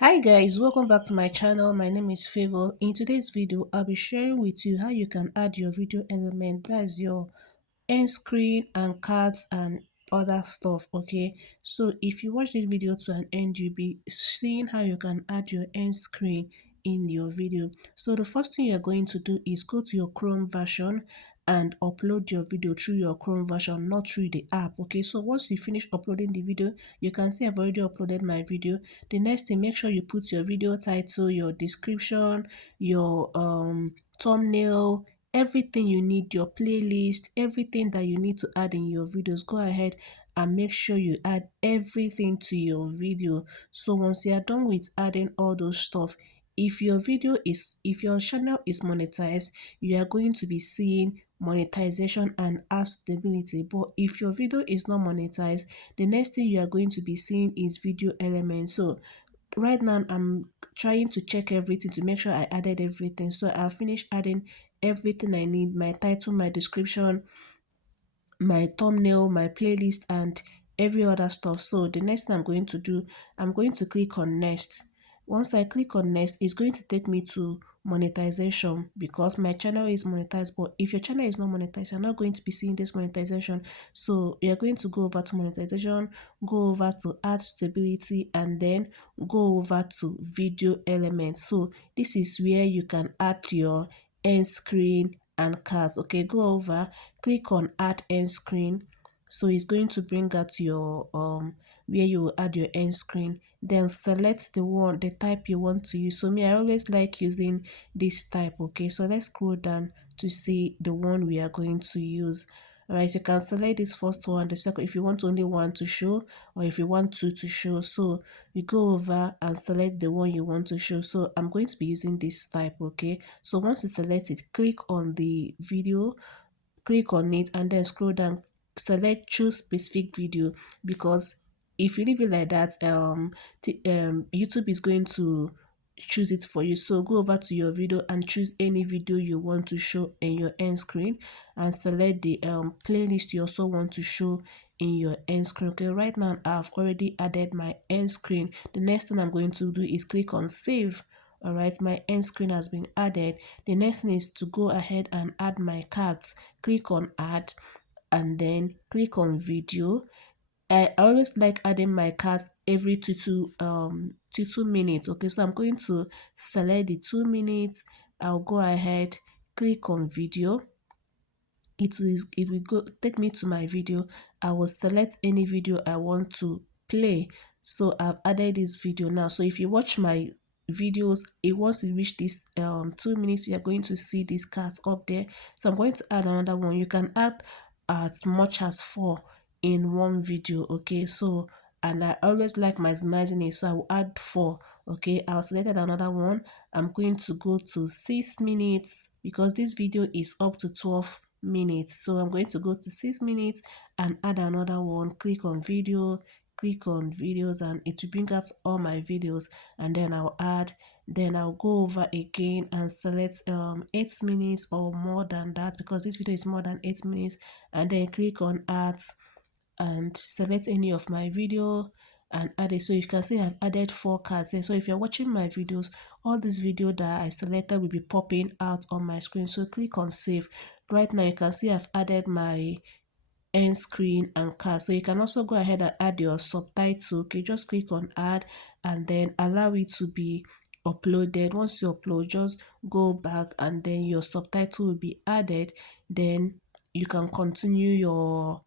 Hi guys, welcome back to my channel. My name is Favor. In today's video, I'll be sharing with you how you can add your video element, that's your end screen and cards and other stuff. Okay, so if you watch this video to an end, you'll be seeing how you can add your end screen in your video. So the first thing you're going to do is go to your Chrome version and upload your video through your Chrome version, not through the app. Okay, so once you finish uploading the video, you can see I've already uploaded my video. The next thing, make sure you put your video title, your description, your thumbnail, everything you need, your playlist, everything that you need to add in your videos. Go ahead and make sure you add everything to your video. So once you are done with adding all those stuff, if your channel is monetized, you are going to be seeing monetization and ad stability. But if your video is not monetized, the next thing you are going to be seeing is video elements. So right now I'm trying to check everything to make sure I added everything. So I'll finish adding everything I need: my title, my description, my thumbnail, my playlist, and every other stuff. So the next thing I'm going to do, I'm going to click on next. Once I click on next, it's going to take me to monetization because my channel is monetized. But if your channel is not monetized, you're not going to be seeing this monetization. So you're going to go over to monetization, go over to ad stability, and then go over to video elements. So this is where you can add your end screen and cards. Okay, go over, click on add end screen. So it's going to bring out your where you will add your end screen. Then select the type you want to use. So me, I always like using this type. Okay, so let's scroll down to see the one we are going to use. All right, you can select this first one, the second, if you want only one to show, or if you want two to show. So you go over and select the one you want to show. So I'm going to be using this type. Okay, so once you select it, click on the video, click on it, and then scroll down, select choose specific video, because if you leave it like that, YouTube is going to choose it for you. So go over to your video and choose any video you want to show in your end screen, and select the playlist you also want to show in your end screen. Okay, right now I've already added my end screen. The next thing I'm going to do is click on save. All right, my end screen has been added. The next thing is to go ahead and add my cards. Click on add, and then click on video. I always like adding my cards every two minutes. Okay, so I'm going to select the 2 minutes. I'll go ahead, click on video. It will go take me to my video. I will select any video I want to play. So I've added this video now. So if you watch my videos, it once you reach this 2 minutes, you are going to see these cards up there. So I'm going to add another one. You can add as much as 4 in one video. Okay, so and I always like maximizing it, so I will add 4. Okay, I'll select another one. I'm going to go to 6 minutes because this video is up to 12 minutes. So I'm going to go to 6 minutes and add another one. Click on video, click on videos, and it will bring out all my videos. And then I'll add, then I'll go over again and select 8 minutes or more than that, because this video is more than 8 minutes. And then click on add and select any of my video and add it. So you can see I've added 4 cards here. So if you're watching my videos, all this video that I selected will be popping out on my screen. So click on save. Right now you can see I've added my end screen and card. So you can also go ahead and add your subtitle. Okay, just click on add and then allow it to be uploaded. Once you upload, just go back and then your subtitle will be added. Then you can continue your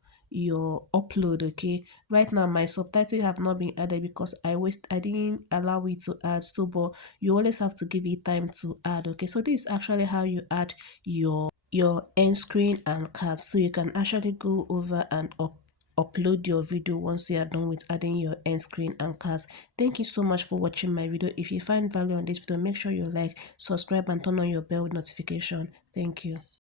upload. Okay, right now my subtitle have not been added because I didn't allow it to add. So but you always have to give it time to add. Okay, so this is actually how you add your end screen and cards. So you can actually go over and upload your video once you are done with adding your end screen and cards. Thank you so much for watching my video. If you find value on this video, make sure you like, subscribe, and turn on your bell with notification. Thank you.